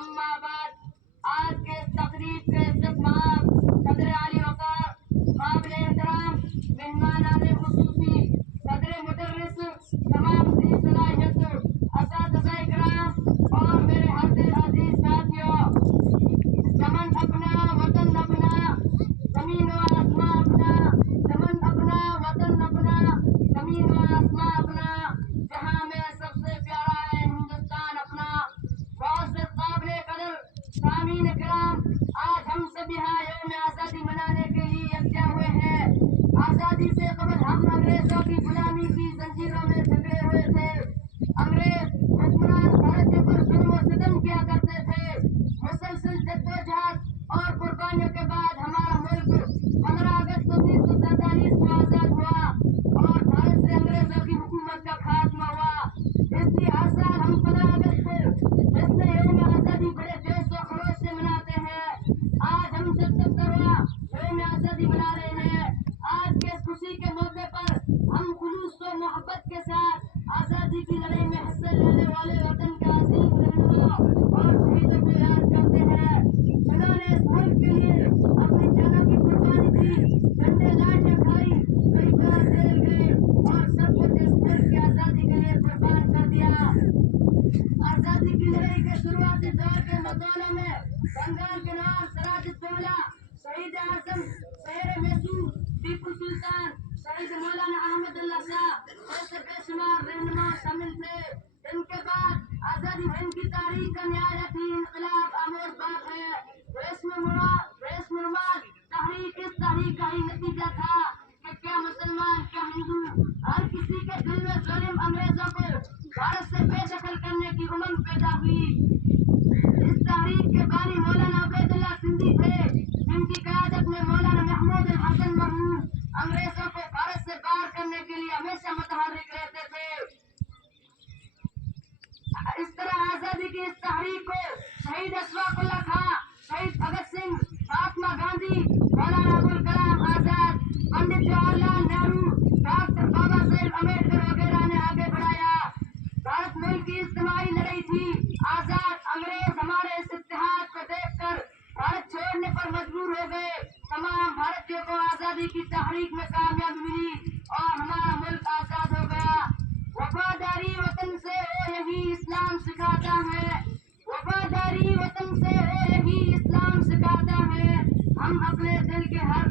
اما بعد، آج کے اس تقریب کے افتتاح صدر علی وقار، قابل احترام مہمانان خصوصی، صدر مدرس، تمام ذی صلاحیت اساتذہ کرام اور میرے عزیز ساتھیوں، چمن اپنا وطن اپنا، زمین و آسمان اپنا، چمن اپنا وطن اپنا، زمین و آسمان اپنا، جہاں میں سب سے پیارا ہے ہندوستان اپنا۔ بہت سے قابل قدر سامعین کرام، آج ہم سب یہاں یوم آزادی منانے کے لیے یکجا ہوئے ہیں۔ آزادی سے قبل ہم انگریزوں کی غلامی کی زنجیروں میں جکڑے ہوئے تھے۔ انگریز حکمران بھارت پر ظلم و ستم کیا کرتے تھے۔ مسلسل جدوجہد اور قربانیوں کے بعد ہمارا ملک 15 اگست 1947 کو آزاد ہوا اور بھارت سے انگریزوں کی حکومت کا خاتمہ ہوا۔ اس لیے ہر سال ہم 15 اگست کو جشن یوم آزادی بڑے جوش و خروش سے مناتے ہیں۔ آج ہم 77واں یوم آزادی منا رہے ہیں۔ آج کے اس خوشی کے موقع پر ہم خلوص و محبت کے ساتھ آزادی کی لڑائی میں حصہ لینے والے وطن کے عظیم رہنماؤں اور شہیدوں کو یاد کرتے ہیں، جنہوں نے اس ملک کے لیے اپنی جانوں کی قربانی دی، جنگیں لاٹیں کھائی، کئی بار جیل گئے اور سب کچھ اس ملک کی آزادی کے لیے قربان کر دیا۔ آزادی کی لڑائی کے شروعاتی دور کے مدونوں میں بنگال کے نواب سراج الدولہ، شہید اعظم شہر میسور ٹیپو سلطان، شہید مولانا احمد اللہ شاہ جیسے بے شمار رہنما شامل تھے۔ ان کے بعد آزادی ہند کی تاریخ کا نہایت ہی انقلاب آموز باب ہے۔ ریشم رومال تحریک اس تحریک کا ہی نتیجہ تھا کہ کیا مسلمان کیا ہندو، ہر کسی کے دل میں ظالم انگریزوں کو بھارت سے بے دخل کرنے کی امنگ پیدا ہوئی۔ اس تحریک کے بانی مولانا عبید اللہ سندھی تھے، جن کی قیادت میں مولانا محمود الحسن مرحوم انگریزوں کو بھارت سے باہر کرنے کے لیے ہمیشہ متحرک رہتے تھے۔ اس طرح آزادی کی اس تحریک کو شہید اشفاق اللہ خان، شہید بھگت سنگھ، مہاتما گاندھی، مولانا ابوالکلام آزاد، پنڈت جواہر لال نہرو، ڈاکٹر بابا صاحب امبیڈکر وغیرہ نے آگے بڑھایا۔ بھارت ملک کی اجتماعی لڑائی تھی۔ آزاد انگریز ہمارے اس اتحاد کو دیکھ کر بھارت چھوڑنے پر مجبور ہو گئے۔ تمام بھارتیوں کو آزادی کی تحریک میں کامیابی ملی اور ہمارا ملک آزاد ہو گیا۔ وفاداری وطن سے ہو یہی اسلام سکھاتا ہے، وفاداری وطن سے ہو یہی اسلام سکھاتا ہے۔ ہم اپنے دل کے ہر